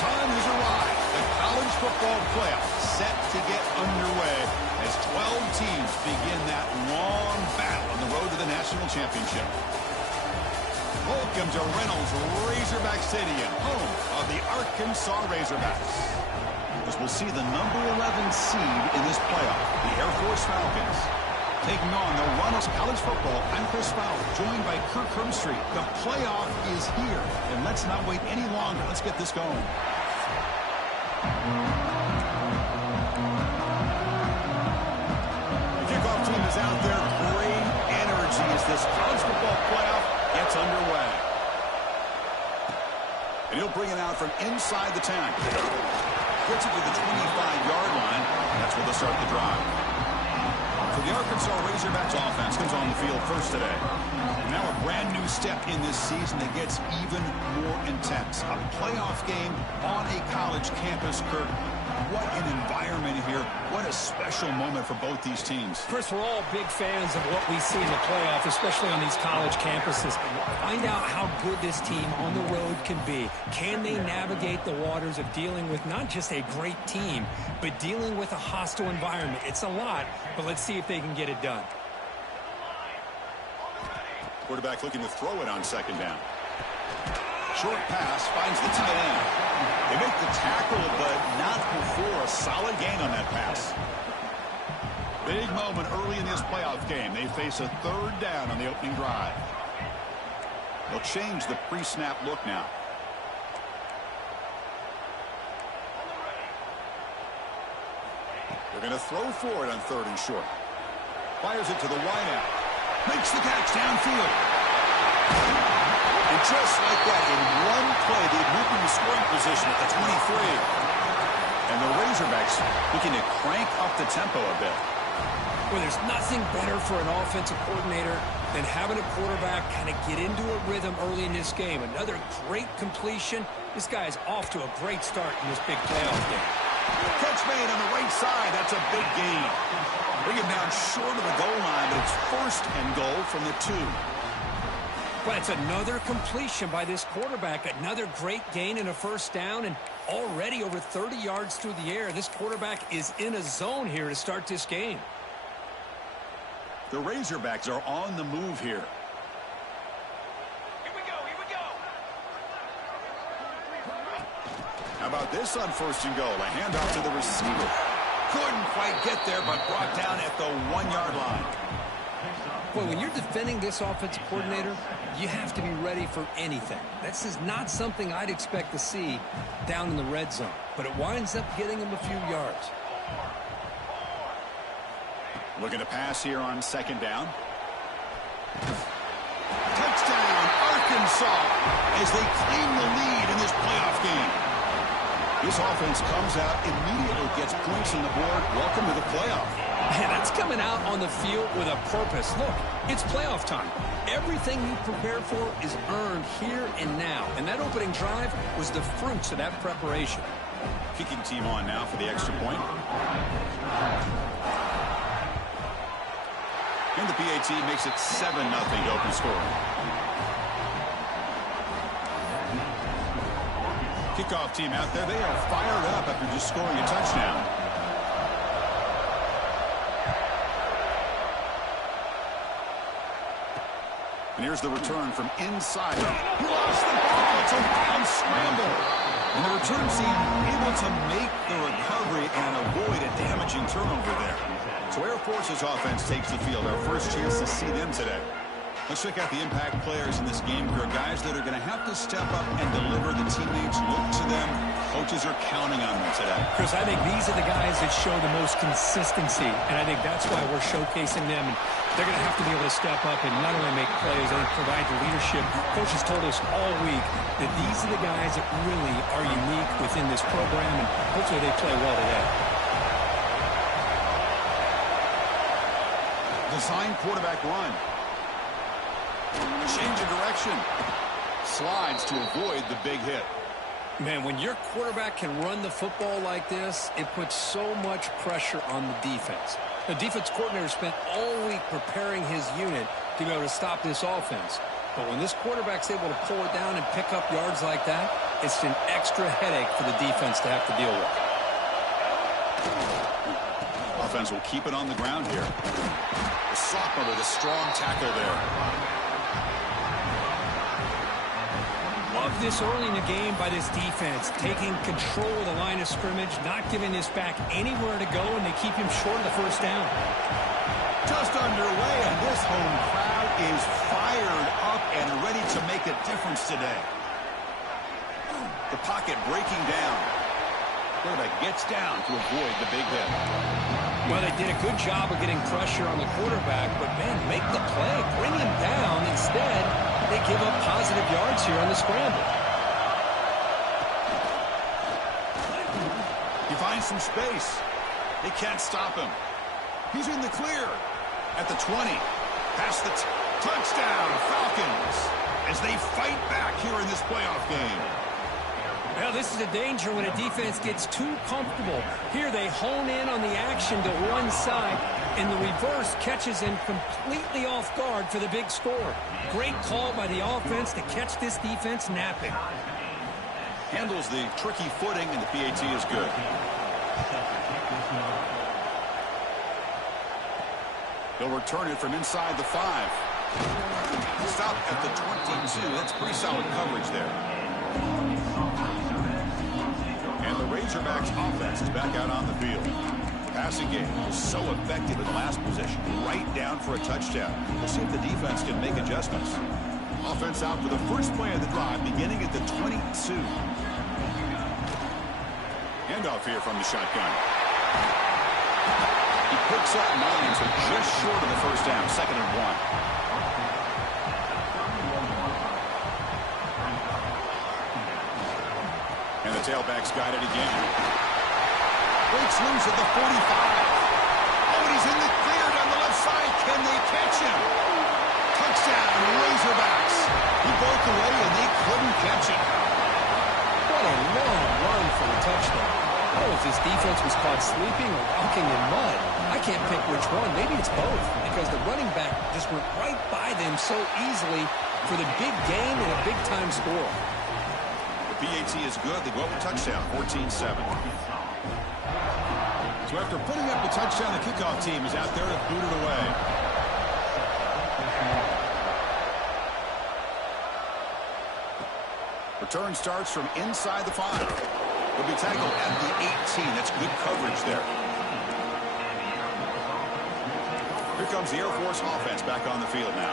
time has arrived. The college football playoff set to get underway as 12 teams begin that long battle on the road to the national championship. Welcome to Reynolds Razorback Stadium, home of the Arkansas Razorbacks. As we'll see the number 11 seed in this playoff, the Air Force Falcons. Taking on the Runnels College Football, I'm Chris Fowler, joined by Kirk Herbstreit. The playoff is here, and let's not wait any longer. Let's get this going. The kickoff team is out there. Great energy as this college football playoff gets underway. And he'll bring it out from inside the 10. Gets it to the 25-yard line. That's where they'll start the drive. So the Arkansas Razorbacks offense comes on the field first today. And now a brand new step in this season that gets even more intense. A playoff game on a college campus, Kirk. What an environment here. What a special moment for both these teams. Chris, we're all big fans of what we see in the playoff, especially on these college campuses. Find out how good this team on the road can be. Can they navigate the waters of dealing with not just a great team, but dealing with a hostile environment? It's a lot, but let's see if they can get it done. Quarterback looking to throw it on second down. Short pass finds the tight end. They make the tackle, but not before a solid gain on that pass. Big moment early in this playoff game. They face a third down on the opening drive. They'll change the pre-snap look now. They're going to throw for it on third and short. Fires it to the wideout. Makes the catch downfield. And just like that, in one play, they've moved into scoring position at the 23. And the Razorbacks looking to crank up the tempo a bit. Well, there's nothing better for an offensive coordinator than having a quarterback kind of get into a rhythm early in this game. Another great completion. This guy is off to a great start in this big playoff game. Catch made on the right side. That's a big gain. Bring him down short of the goal line, but it's first and goal from the 2. But it's another completion by this quarterback. Another great gain and a first down, and already over 30 yards through the air. This quarterback is in a zone here to start this game. The Razorbacks are on the move here. Here we go, here we go. How about this on first and goal? A handoff to the receiver. Couldn't quite get there, but brought down at the 1-yard line. Well, when you're defending this offensive coordinator, you have to be ready for anything. This is not something I'd expect to see down in the red zone, but it winds up getting him a few yards. Looking to pass here on second down. Touchdown, Arkansas, as they claim the lead in this playoff game. This offense comes out, immediately gets points on the board. Welcome to the playoff. And that's coming out on the field with a purpose. Look, it's playoff time. Everything you prepared for is earned here and now. And that opening drive was the fruits of that preparation. Kicking team on now for the extra point. And the PAT makes it 7-0 to open scoring. Kickoff team out there. They are fired up after just scoring a touchdown. And here's the return from inside. He lost the ball. It's a wild scramble. And the return team able to make the recovery and avoid a damaging turnover there. So Air Force's offense takes the field. Our first chance to see them today. Let's check out the impact players in this game. There are guys that are going to have to step up and deliver. The teammates look to them. Coaches are counting on them today. Chris, I think these are the guys that show the most consistency, and I think that's why we're showcasing them. And they're going to have to be able to step up and not only make plays, and provide the leadership. Coaches told us all week that these are the guys that really are unique within this program, and hopefully they play well today. Design quarterback run. Change of direction. Slides to avoid the big hit. Man, when your quarterback can run the football like this, it puts so much pressure on the defense. The defense coordinator spent all week preparing his unit to be able to stop this offense. But when this quarterback's able to pull it down and pick up yards like that, it's an extra headache for the defense to have to deal with. Offense will keep it on the ground here. The sophomore with a strong tackle there. Love this early in the game by this defense, taking control of the line of scrimmage, not giving this back anywhere to go, and they keep him short of the first down. Just underway, and this home crowd is fired up and ready to make a difference today. The pocket breaking down. Quarterback gets down to avoid the big hit. Well, they did a good job of getting pressure on the quarterback, but, man, make the play. Bring him down. Instead, they give up positive yards here on the scramble. He finds some space. They can't stop him. He's in the clear. At the 20. Past the touchdown, Falcons, as they fight back here in this playoff game. Well, this is a danger when a defense gets too comfortable. Here they hone in on the action to one side, and the reverse catches them completely off guard for the big score. Great call by the offense to catch this defense napping. Handles the tricky footing, and the PAT is good. They'll return it from inside the 5. Stop at the 22. That's pretty solid coverage there. And the Razorbacks offense is back out on the field. The passing game was so effective in the last possession, right down for a touchdown. We'll see if the defense can make adjustments. Offense out for the first play of the drive, beginning at the 22. Handoff here from the shotgun. He picks up 9, so just short of the first down, 2nd and 1. And the tailback's got it again. Breaks loose at the 45. Oh, and he's in the clear down the left side. Can they catch him? Touchdown, Razorbacks. He broke away, and they couldn't catch him. What a long run for the touchdown. I don't know if this defense was caught sleeping or walking in mud. I can't pick which one. Maybe it's both, because the running back just went right by them so easily for the big gain and a big-time score. The PAT is good. They go up with touchdown, 14-7. So after putting up the touchdown, the kickoff team is out there to boot it away. Return starts from inside the 5. He'll be tackled at the 18. That's good coverage there. Here comes the Air Force offense back on the field now.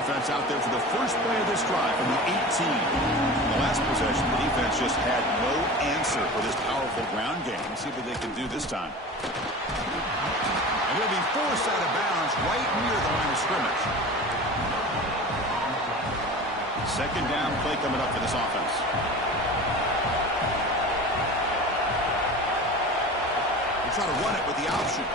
Offense out there for the first play of this drive from the 18. In the last possession, the defense just had no answer for this powerful ground game. Let's see what they can do this time. And he'll be forced out of bounds right near the line of scrimmage. Second down play coming up for this offense. Try to run it with the option.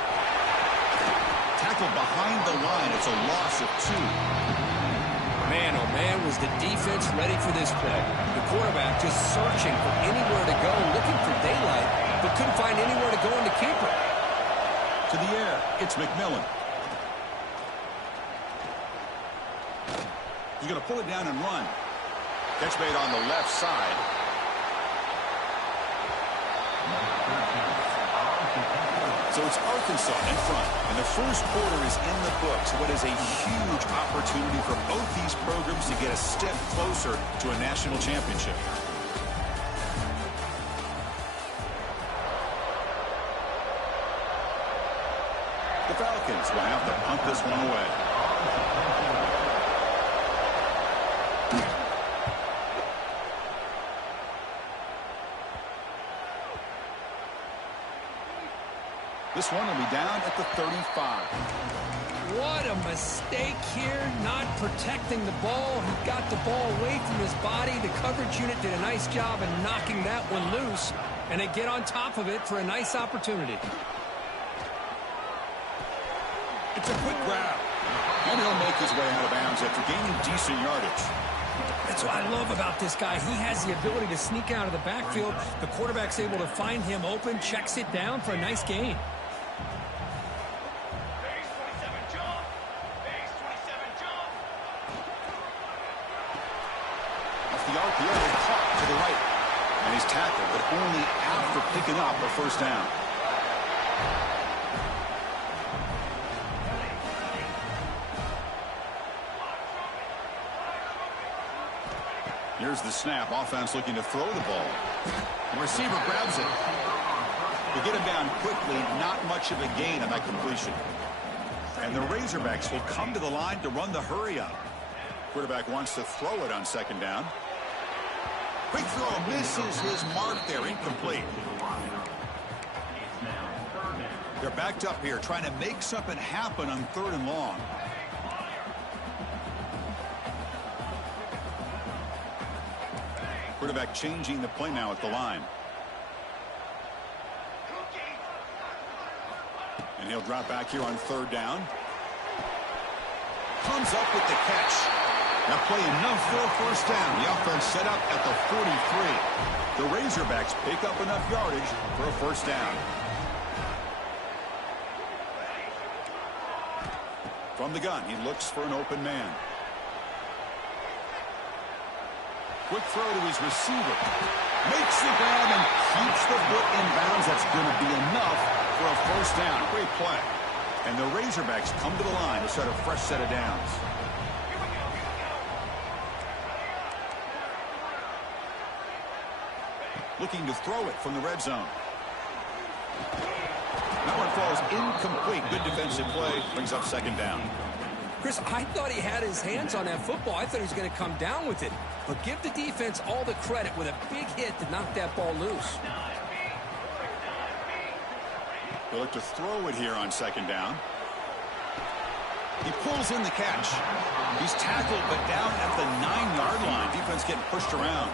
Tackled behind the line. It's a loss of 2. Man, oh man, was the defense ready for this play. The quarterback just searching for anywhere to go, looking for daylight, but couldn't find anywhere to go in the keeper. To the air, it's McMillan. He's going to pull it down and run. Catch made on the left side. So it's Arkansas in front, and the first quarter is in the books. What is a huge opportunity for both these programs to get a step closer to a national championship. The Falcons will have to punt this one away. This one will be down at the 35. What a mistake here, not protecting the ball. He got the ball away from his body. The coverage unit did a nice job in knocking that one loose, and they get on top of it for a nice opportunity. It's a quick grab, and he'll make his way out of bounds after gaining decent yardage. That's what I love about this guy. He has the ability to sneak out of the backfield. The quarterback's able to find him open, checks it down for a nice gain. He's tackled, but only after picking up a first down. Here's the snap. Offense looking to throw the ball. The receiver grabs it. To get him down quickly, not much of a gain on that completion. And the Razorbacks will come to the line to run the hurry up. Quarterback wants to throw it on second down. Quick throw misses his mark there, incomplete. They're backed up here trying to make something happen on 3rd and long. Quarterback changing the play now at the line. And he'll drop back here on 3rd down. Comes up with the catch. Now play enough for a first down. The offense set up at the 43. The Razorbacks pick up enough yardage for a first down. From the gun, he looks for an open man. Quick throw to his receiver. Makes the grab and keeps the foot in bounds. That's going to be enough for a first down. Great play. And the Razorbacks come to the line to start a fresh set of downs. Looking to throw it from the red zone. That one falls incomplete. Good defensive play. Brings up second down. Chris, I thought he had his hands on that football. I thought he was going to come down with it. But give the defense all the credit with a big hit to knock that ball loose. They'll look to throw it here on second down. He pulls in the catch. He's tackled, but down at the 9-yard line. Defense getting pushed around.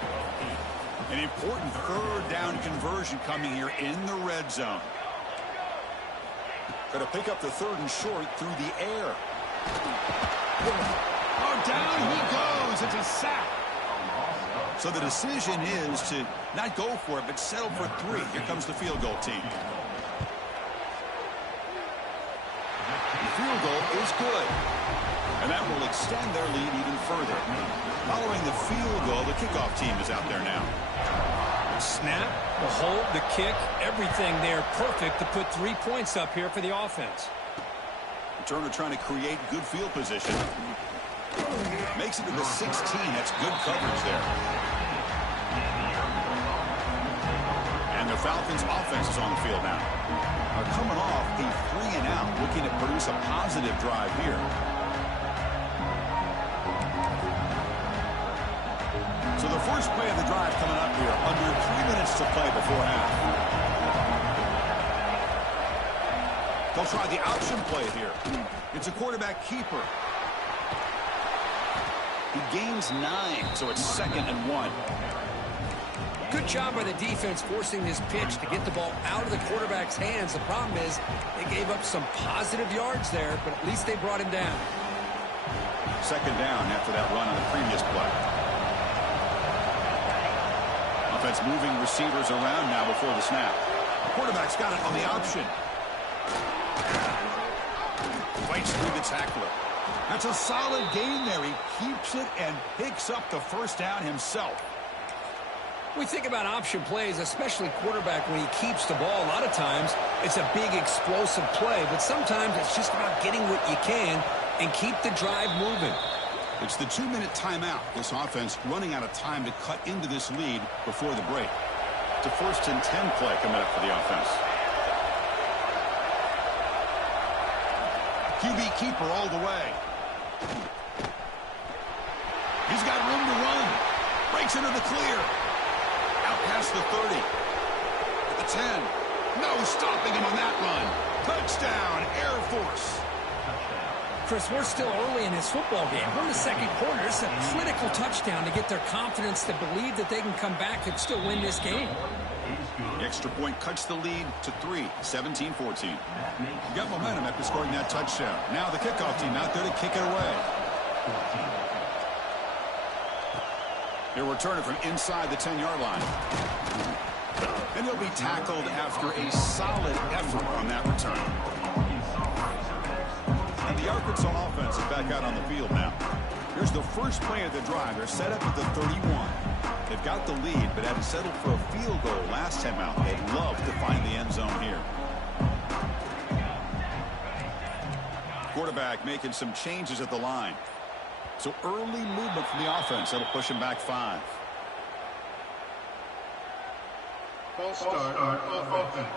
An important 3rd down conversion coming here in the red zone. Got to pick up the 3rd and short through the air. Oh, down he goes. It's a sack. So the decision is to not go for it, but settle for 3. Here comes the field goal team. The field goal is good. And that will extend their lead even further. Following the field goal, the kickoff team is out there now. Snap, the hold, the kick, everything there perfect to put 3 points up here for the offense. Turner trying to create good field position. Makes it to the 16. That's good coverage there. And the Falcons offense is on the field now. Are coming off a 3-and-out, looking to produce a positive drive here. So the first play of the drive coming up here, under 3 minutes to play before half. They'll try the option play here. It's a quarterback keeper. He gains 9, so it's 2nd and 1. Good job by the defense forcing this pitch to get the ball out of the quarterback's hands. The problem is they gave up some positive yards there, but at least they brought him down. 2nd down after that run on the previous play. Offense moving receivers around now before the snap. The quarterback's got it on the option. Fights through the tackler. That's a solid gain there. He keeps it and picks up the first down himself. We think about option plays, especially quarterback, when he keeps the ball. A lot of times it's a big explosive play, but sometimes it's just about getting what you can and keep the drive moving. It's the 2-minute timeout. This offense running out of time to cut into this lead before the break. It's a 1st and 10 play coming up for the offense. QB keeper all the way. He's got room to run. Breaks into the clear. Out past the 30. At the 10. No stopping him on that run. Touchdown, Air Force. Chris, we're still early in this football game. We're in the 2nd quarter. It's a critical touchdown to get their confidence to believe that they can come back and still win this game. The extra point cuts the lead to 3, 17-14. You got momentum after scoring that touchdown. Now the kickoff team out there to kick it away. He'll return it from inside the 10-yard line. And he'll be tackled after a solid effort on that return. And the Arkansas offense is back out on the field now. Here's the first play of the drive. They're set up at the 31. They've got the lead, but had to settle for a field goal last time out. They'd love to find the end zone here. Quarterback making some changes at the line. So early movement from the offense. That'll push him back 5. False start on offense.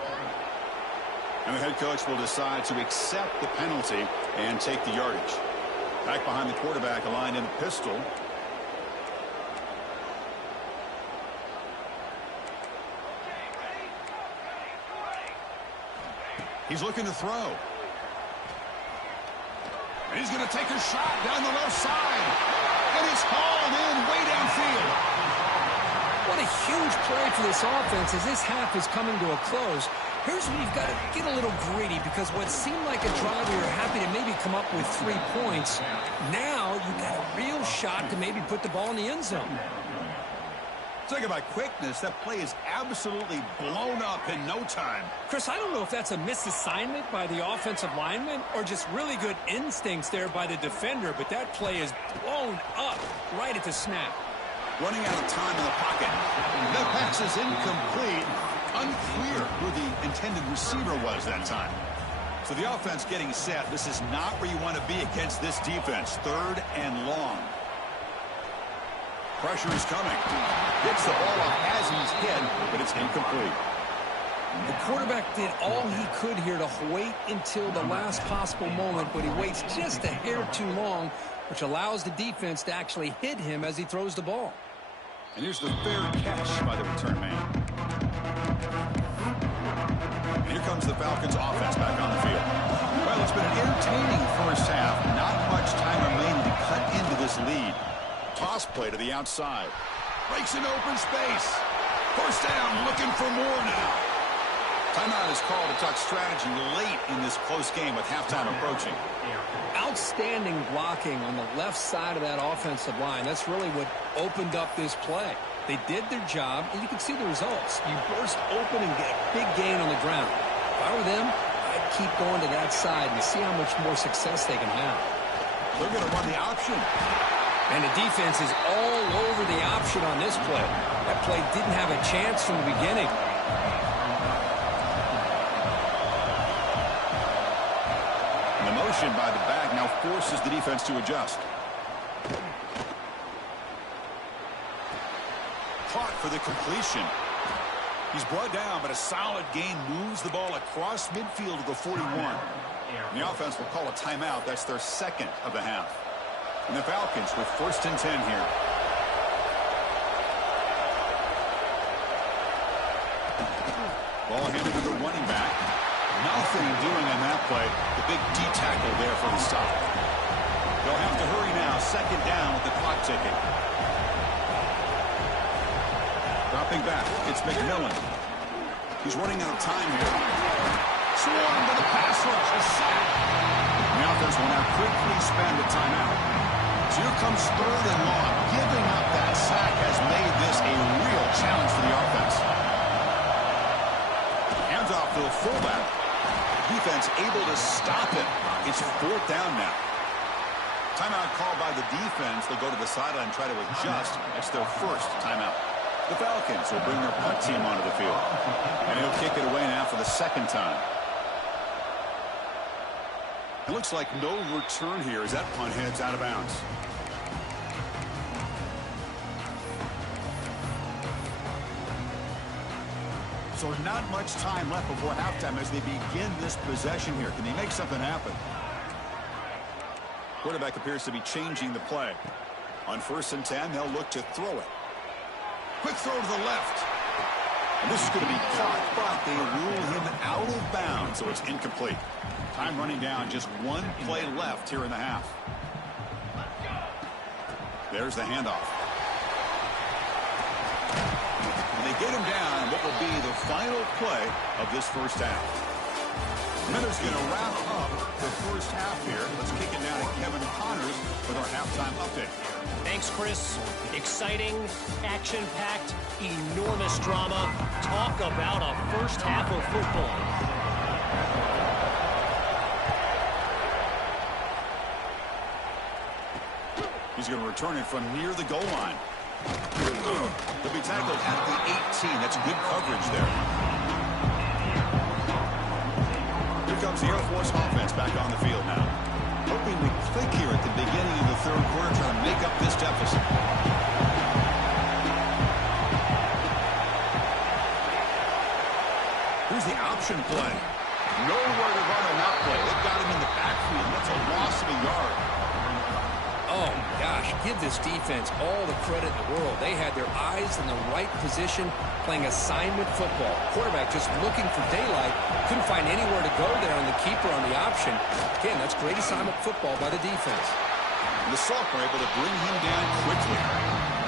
And the head coach will decide to accept the penalty and take the yardage. Back behind the quarterback, aligned in the pistol. He's looking to throw. And he's going to take a shot down the left side. And it's hauled in way downfield. What a huge play for this offense as this half is coming to a close. Here's where you've got to get a little greedy, because what seemed like a drive where you're happy to maybe come up with 3 points, now you've got a real shot to maybe put the ball in the end zone. Talking about quickness, that play is absolutely blown up in no time. Chris, I don't know if that's a misassignment by the offensive lineman or just really good instincts there by the defender, but that play is blown up right at the snap. Running out of time in the pocket. The pass is incomplete. Unclear who the intended receiver was that time. So the offense getting set. This is not where you want to be against this defense. 3rd and long. Pressure is coming. Gets the ball off as he's hit, but it's incomplete. The quarterback did all he could here to wait until the last possible moment, but he waits just a hair too long, which allows the defense to actually hit him as he throws the ball. And here's the fair catch by the return man. And here comes the Falcons offense back on the field. Well, it's been an entertaining first half. Not much time remaining to cut into this lead. Toss play to the outside. Breaks an open space. First down, looking for more now. Timeout is called to talk strategy late in this close game with halftime approaching. Outstanding blocking on the left side of that offensive line. That's really what opened up this play. They did their job, and you can see the results. You burst open and get a big gain on the ground. If I were them, I'd keep going to that side and see how much more success they can have. They're going to run the option. And the defense is all over the option on this play. That play didn't have a chance from the beginning. And the motion by the back now forces the defense to adjust. Caught for the completion. He's brought down, but a solid gain moves the ball across midfield to the 41. And the offense will call a timeout. That's their 2nd of the half. And the Falcons with 1st and 10 here. Ball handed to the running back. Nothing doing on that play. The big D tackle there for the stop. They'll have to hurry now. 2nd down with the clock ticking. Dropping back. It's McMillan. He's running out of time here. Swarmed by the pass rush. A sack. The offense will now quickly spend a timeout. So here comes 3rd and long. Giving up that sack has made this a real challenge for the offense. Hands off to the fullback. Defense able to stop it. It's 4th down now. Timeout called by the defense. They'll go to the sideline and try to adjust. It's their 1st timeout. The Falcons will bring their punt team onto the field. And he'll kick it away now for the 2nd time. It looks like no return here as that punt heads out of bounds. So not much time left before halftime as they begin this possession here. Can they make something happen? Quarterback appears to be changing the play. On 1st and 10, they'll look to throw it. Quick throw to the left. And this is going to be caught, but they rule him out of bounds, so it's incomplete. Time running down, just 1 play left here in the half. There's the handoff. And they get him down what will be the final play of this first half. Miller's going to wrap up the first half here. Let's kick it down to Kevin Connors with our halftime update. Thanks, Chris. Exciting, action-packed, enormous drama. Talk about a first half of football. He's going to return it from near the goal line. He'll be tackled at the 18. That's good coverage there. Here comes the Air Force offense back on the field now. Hoping we click here at the beginning of the third quarter, trying to make up this deficit. Here's the option play. Nowhere to run on that play. They've got him in the backfield. That's a loss of a yard. Oh, gosh, give this defense all the credit in the world. They had their eyes in the right position, playing assignment football. Quarterback just looking for daylight. Couldn't find anywhere to go there on the keeper on the option. Again, that's great assignment football by the defense. And the sophomore able to bring him down quickly.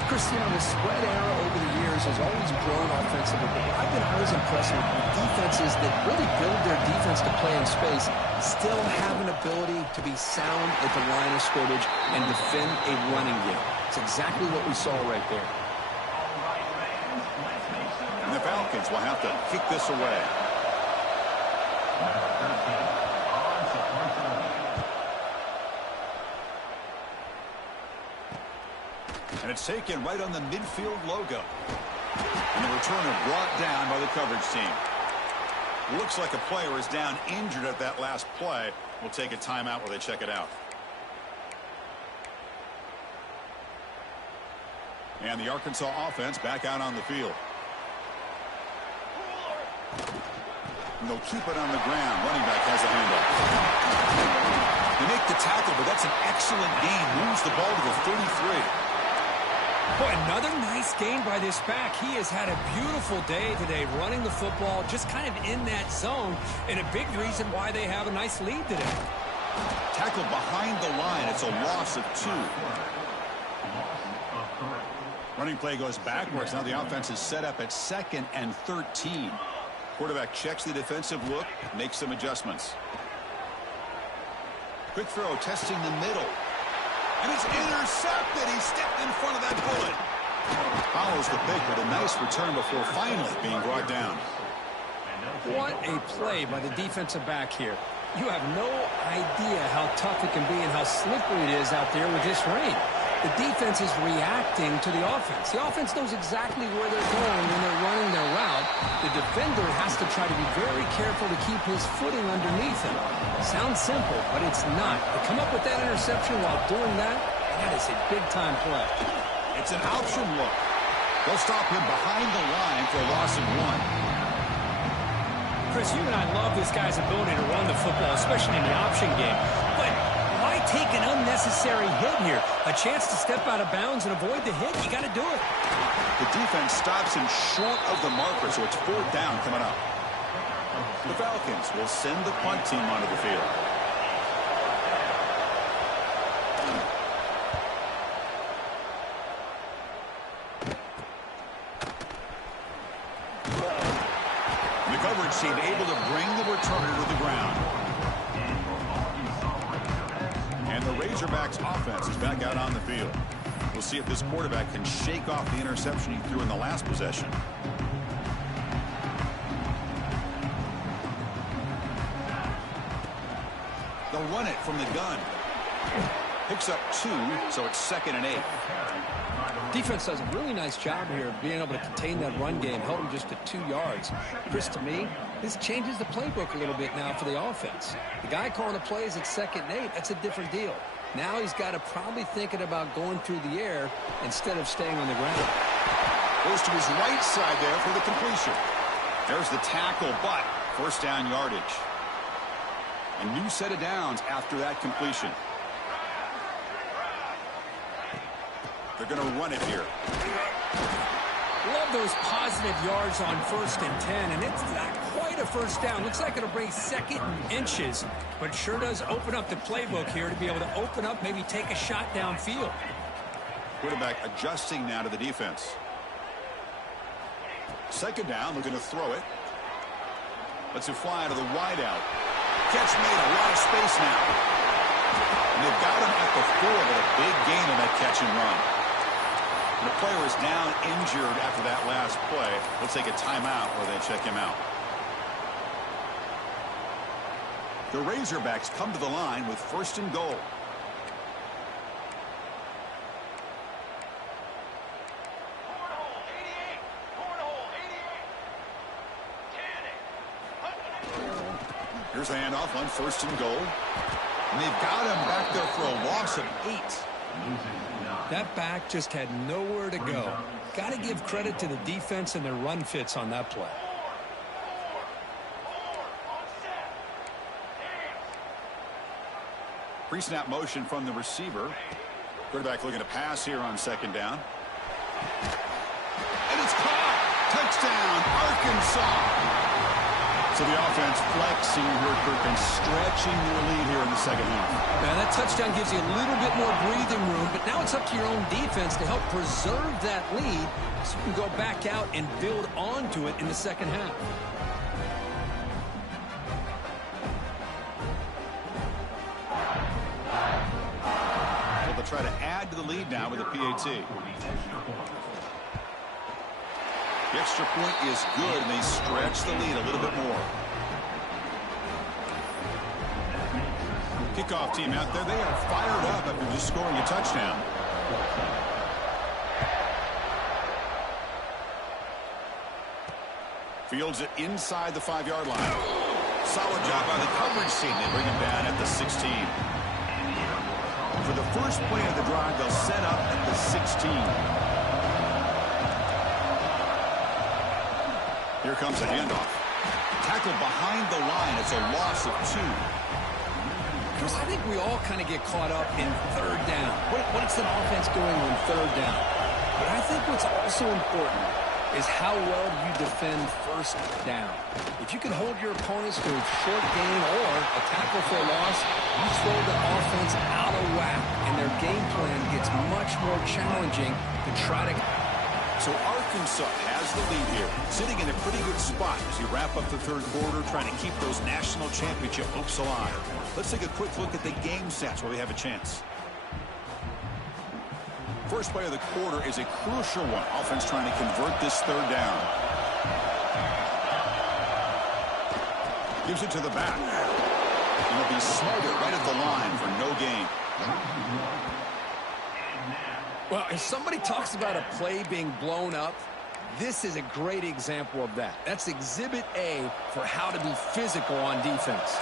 Chris, you know, the spread era over the years has always grown offensively, but I've been always impressed with defenses that really build their defense to play in space, still have an ability to be sound at the line of scrimmage and defend a running game. It's exactly what we saw right there. And the Falcons will have to kick this away. And it's taken right on the midfield logo. And the returner brought down by the coverage team. Looks like a player is down injured at that last play. We'll take a timeout while they check it out. And the Arkansas offense back out on the field. And they'll keep it on the ground. Running back has the handle. They make the tackle, but that's an excellent gain. Moves the ball to the 33. Boy, another nice gain by this back. He has had a beautiful day today running the football, just kind of in that zone, and a big reason why they have a nice lead today. Tackle behind the line. It's a loss of 2. Running play goes backwards. Now the offense is set up at 2nd and 13. Quarterback checks the defensive look, makes some adjustments. Quick throw, testing the middle. And it's intercepted. He stepped in front of that bullet. Follows the pick with a nice return before finally being brought down. What a play by the defensive back here. You have no idea how tough it can be and how slippery it is out there with this rain. The defense is reacting to the offense. The offense knows exactly where they're going when they're running their route. The defender has to try to be very careful to keep his footing underneath him. Sounds simple, but it's not. To come up with that interception while doing that, that is a big-time play. It's an option look. They'll stop him behind the line for a loss of 1. Chris, you and I love this guy's ability to run the football, especially in the option game. But why take an unnecessary hit here? A chance to step out of bounds and avoid the hit? You got to do it. The defense stops him short of the marker, so it's 4th down coming up. The Falcons will send the punt team onto the field. The coverage team able to bring the returner to the ground. And the Razorbacks offense is back out on the field. We'll see if this quarterback can shake off the interception he threw in the last possession. They'll run it from the gun. Picks up 2, so it's 2nd and 8. Defense does a really nice job here of being able to contain that run game, held them just to 2 yards. Chris, to me, this changes the playbook a little bit now for the offense. The guy calling the plays at 2nd and 8, that's a different deal. Now he's got to probably thinking about going through the air instead of staying on the ground. Goes to his right side there for the completion. There's the tackle, but 1st down yardage. A new set of downs after that completion. They're going to run it here. Love those positive yards on 1st and 10, and it's not quite a 1st down. Looks like it'll bring 2nd and inches, but sure does open up the playbook here to be able to open up, maybe take a shot downfield. Quarterback adjusting now to the defense. 2nd down, looking to throw it. Lets it fly to the wideout. Catch made, a lot of space now. And they've got him at the 4, but a big gain on that catch and run. And the player is down injured after that last play. We'll take a timeout where they check him out. The Razorbacks come to the line with 1st and goal. Here's the handoff on 1st and goal. And they've got him back there for a loss of 8. That back just had nowhere to go. Got to give credit to the defense and their run fits on that play. Pre-snap motion from the receiver. Quarterback looking to pass here on 2nd down. And it's caught. Touchdown, Arkansas. So the offense flexing here, Kirk, and stretching their lead here in the 2nd half. Now that touchdown gives you a little bit more breathing room, but now it's up to your own defense to help preserve that lead so you can go back out and build onto it in the 2nd half. So they'll try to add to the lead now with a PAT. The extra point is good, and they stretch the lead a little bit more. Kickoff team out there, they are fired up after just scoring a touchdown. Fields it inside the 5-yard line. Solid job by the coverage team. They bring him down at the 16. For the first play of the drive, they'll set up at the 16. Here comes a handoff. Tackle behind the line. It's a loss of 2. Chris, I think we all kind of get caught up in 3rd down. What's an offense doing on 3rd down? But I think what's also important is how well you defend 1st down. If you can hold your opponents to a short gain or a tackle for a loss, you throw the offense out of whack, and their game plan gets much more challenging to try to... So Arkansas has the lead here, sitting in a pretty good spot as you wrap up the 3rd quarter, trying to keep those national championship hopes alive. Let's take a quick look at the game stats where we have a chance. First play of the quarter is a crucial one. Offense trying to convert this 3rd down. Gives it to the back. And he'll be smothered right at the line for no gain. Well, if somebody talks about a play being blown up, this is a great example of that. That's exhibit A for how to be physical on defense.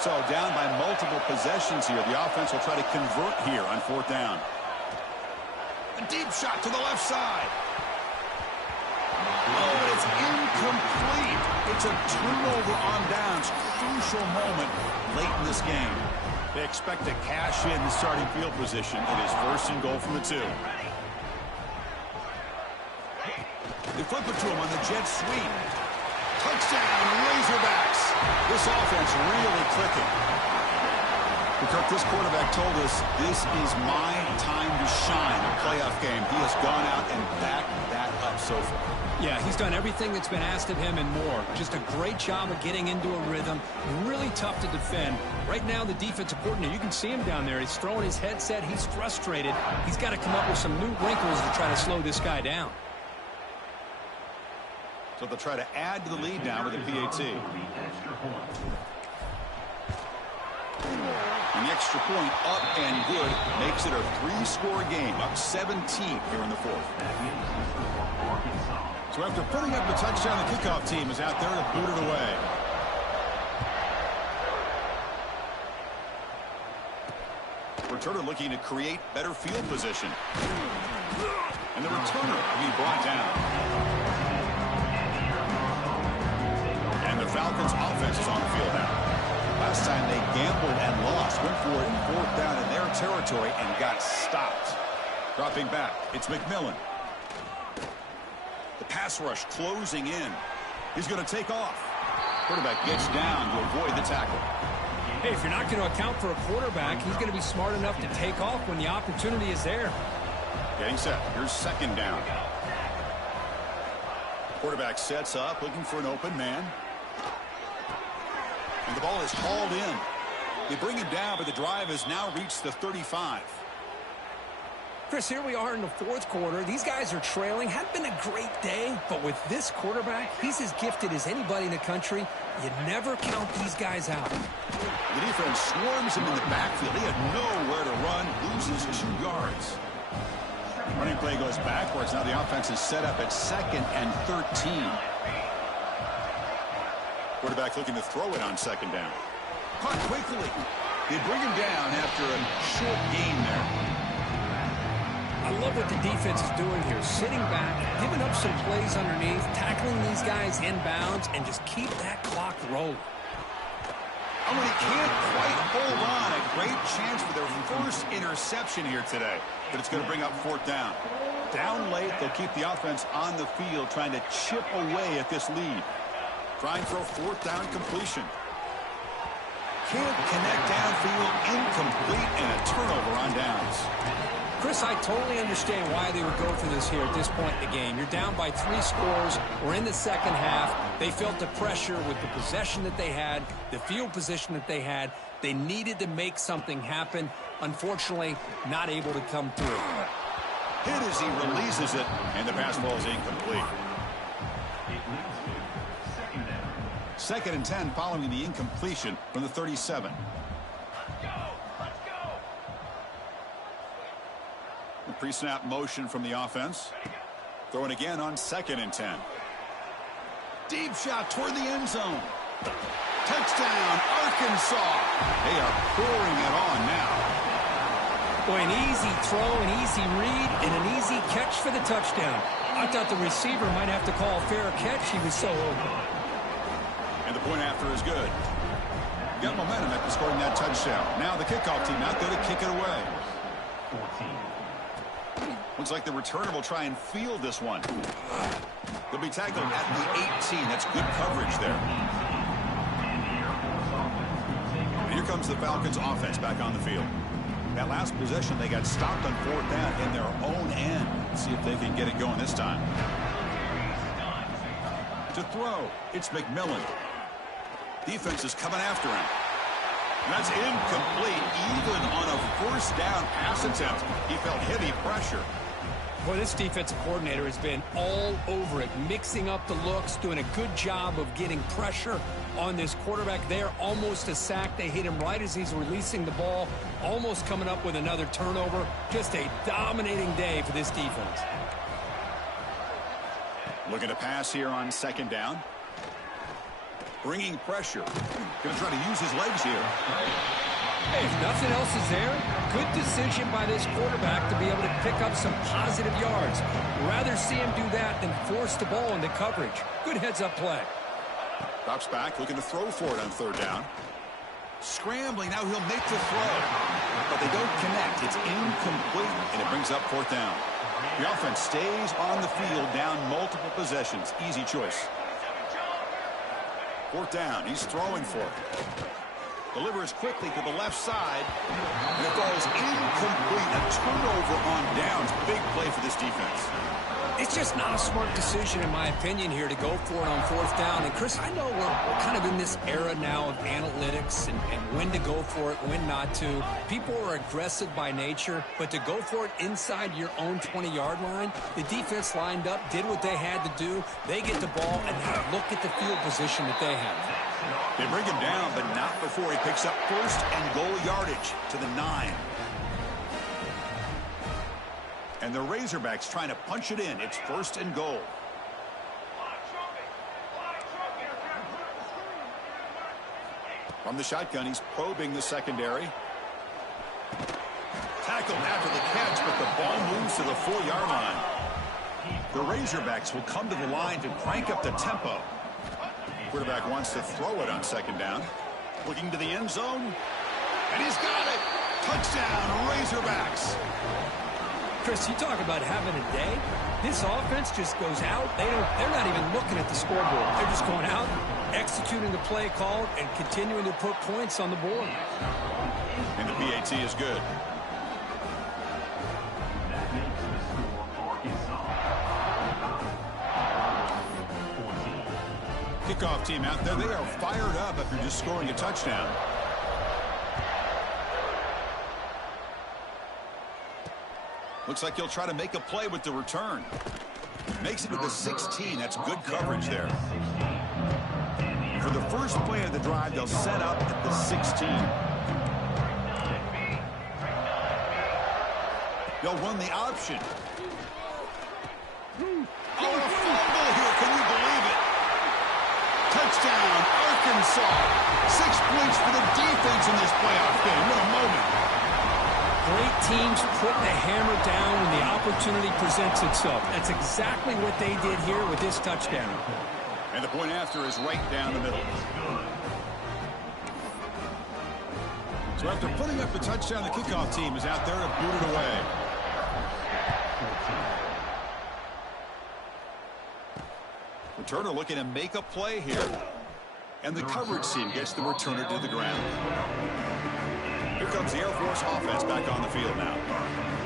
So down by multiple possessions here. The offense will try to convert here on 4th down. A deep shot to the left side. Oh, but it's incomplete. It's a turnover on downs. Crucial moment late in this game. They expect to cash in the starting field position. It is 1st and goal from the 2. They flip it to him on the jet sweep. Touchdown, Razorbacks. This offense really clicking. Kirk, this quarterback told us this is my time to shine in a playoff game. He has gone out and backed that up so far. Yeah, he's done everything that's been asked of him and more. Just a great job of getting into a rhythm. Really tough to defend. Right now, the defensive coordinator, you can see him down there. He's throwing his headset. He's frustrated. He's got to come up with some new wrinkles to try to slow this guy down. So they'll try to add to the lead now with a PAT. And the extra point up and good makes it a 3-score game, up 17 here in the 4th. So after putting up the touchdown, the kickoff team is out there to boot it away. Returner looking to create better field position. And the returner being brought down. And the Falcons offense is on the field now. Last time they gambled and lost, went for it in 4th down in their territory and got stopped. Dropping back, it's McMillan. The pass rush closing in. He's going to take off. Quarterback gets down to avoid the tackle. Hey, if you're not going to account for a quarterback, he's going to be smart enough to take off when the opportunity is there. Getting set. Here's 2nd down. Quarterback sets up, looking for an open man. And the ball is hauled in. They bring him down, but the drive has now reached the 35. Chris, here we are in the 4th quarter. These guys are trailing. Hadn't been a great day, but with this quarterback, he's as gifted as anybody in the country. You never count these guys out. The defense swarms him in the backfield. He had nowhere to run, loses 2 yards. Running play goes backwards. Now the offense is set up at 2nd and 13. Quarterback looking to throw it on second down. Caught quickly. They bring him down after a short gain there. I love what the defense is doing here. Sitting back, giving up some plays underneath, tackling these guys inbounds, and just keep that clock rolling. Oh, and he can't quite hold on. A great chance for their first interception here today. But it's going to bring up fourth down. Down late, they'll keep the offense on the field trying to chip away at this lead. Trying for a fourth down completion. Can't connect downfield, incomplete, and a turnover on downs. Chris, I totally understand why they would go for this here at this point in the game. You're down by 3 scores. We're in the second half. They felt the pressure with the possession that they had, the field position that they had. They needed to make something happen. Unfortunately, not able to come through. Hit as he releases it, and the pass ball is incomplete. 2nd and 10 following the incompletion from the 37. The pre-snap motion from the offense. Throwing again on 2nd and 10. Deep shot toward the end zone. Touchdown, Arkansas. They are pouring it on now. Boy, an easy throw, an easy read, and an easy catch for the touchdown. I thought the receiver might have to call a fair catch. He was so open. And the point after is good. Got momentum after scoring that touchdown. Now the kickoff team out there to kick it away. 14. Looks like the returner will try and field this one. They'll be tackled at the 18. That's good coverage there. And here comes the Falcons offense back on the field. That last possession, they got stopped on fourth down in their own end. Let's see if they can get it going this time. To throw, it's McMillan. Defense is coming after him. And that's incomplete, even on a first down pass attempt. He felt heavy pressure. Boy, this defensive coordinator has been all over it, mixing up the looks, doing a good job of getting pressure on this quarterback there. Almost a sack. They hit him right as he's releasing the ball, almost coming up with another turnover. Just a dominating day for this defense. Looking to pass here on second down. Bringing pressure. Going to try to use his legs here. Hey, if nothing else is there, good decision by this quarterback to be able to pick up some positive yards. Rather see him do that than force the ball into coverage. Good heads-up play. Drops back, looking to throw for it on third down. Scrambling, now he'll make the throw. But they don't connect. It's incomplete, and it brings up fourth down. The offense stays on the field, down multiple possessions. Easy choice. Fourth down, he's throwing for it. Delivers quickly to the left side. And it falls incomplete. A turnover on downs. Big play for this defense. It's just not a smart decision, in my opinion, here to go for it on fourth down. And, Chris, I know we're kind of in this era now of analytics and when to go for it, when not to. People are aggressive by nature, but to go for it inside your own 20-yard line, the defense lined up, did what they had to do. They get the ball, and now look at the field position that they have. They bring him down, but not before he picks up first and goal yardage to the 9. And the Razorbacks trying to punch it in. It's first and goal. From the shotgun, he's probing the secondary. Tackled after the catch, but the ball moves to the 4-yard line. The Razorbacks will come to the line to crank up the tempo. Quarterback wants to throw it on second down. Looking to the end zone. And he's got it. Touchdown, Razorbacks. Chris, you talk about having a day. This offense just goes out. They're not even looking at the scoreboard. They're just going out, executing the play called, and continuing to put points on the board. And the PAT is good. Kickoff team out there. They are fired up after just scoring a touchdown. Looks like he'll try to make a play with the return. Makes it to the 16. That's good coverage there. For the first play of the drive, they'll set up at the 16. They'll run the option. Oh, a fumble here. Can you believe it? Touchdown, Arkansas. 6 points for the defense in this playoff game. What a moment. Great teams put the hammer down when the opportunity presents itself. That's exactly what they did here with this touchdown. And the point after is right down the middle. So after putting up the touchdown, the kickoff team is out there to boot it away. Returner looking to make a play here. And the coverage team gets the returner to the ground. Here comes the Air Force offense back on the field now.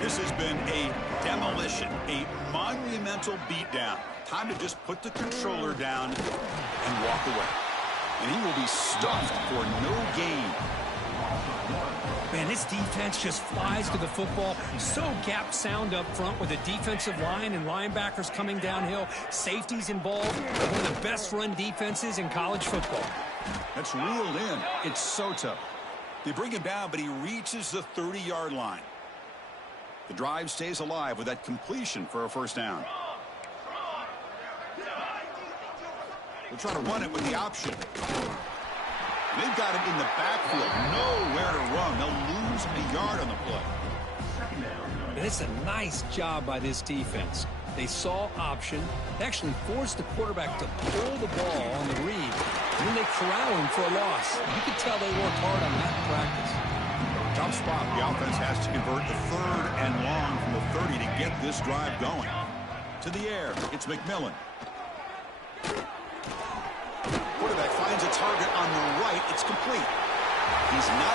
This has been a demolition, a monumental beatdown. Time to just put the controller down and walk away. And he will be stuffed for no gain. Man, this defense just flies to the football. So gap sound up front with a defensive line and linebackers coming downhill. Safeties involved. One of the best run defenses in college football. That's reeled in. It's Soto. They bring him down, but he reaches the 30-yard line. The drive stays alive with that completion for a first down. They'll try to run it with the option. They've got him in the backfield. Nowhere to run. They'll lose a yard on the play. And it's a nice job by this defense. They saw option. They actually forced the quarterback to pull the ball on the read. And then they corral him for a loss. You could tell they worked hard on that in practice. Tough spot. The offense has to convert the 3rd and long from the 30 to get this drive going. To the air. It's McMillan. Quarterback finds a target on the right. It's complete. He's now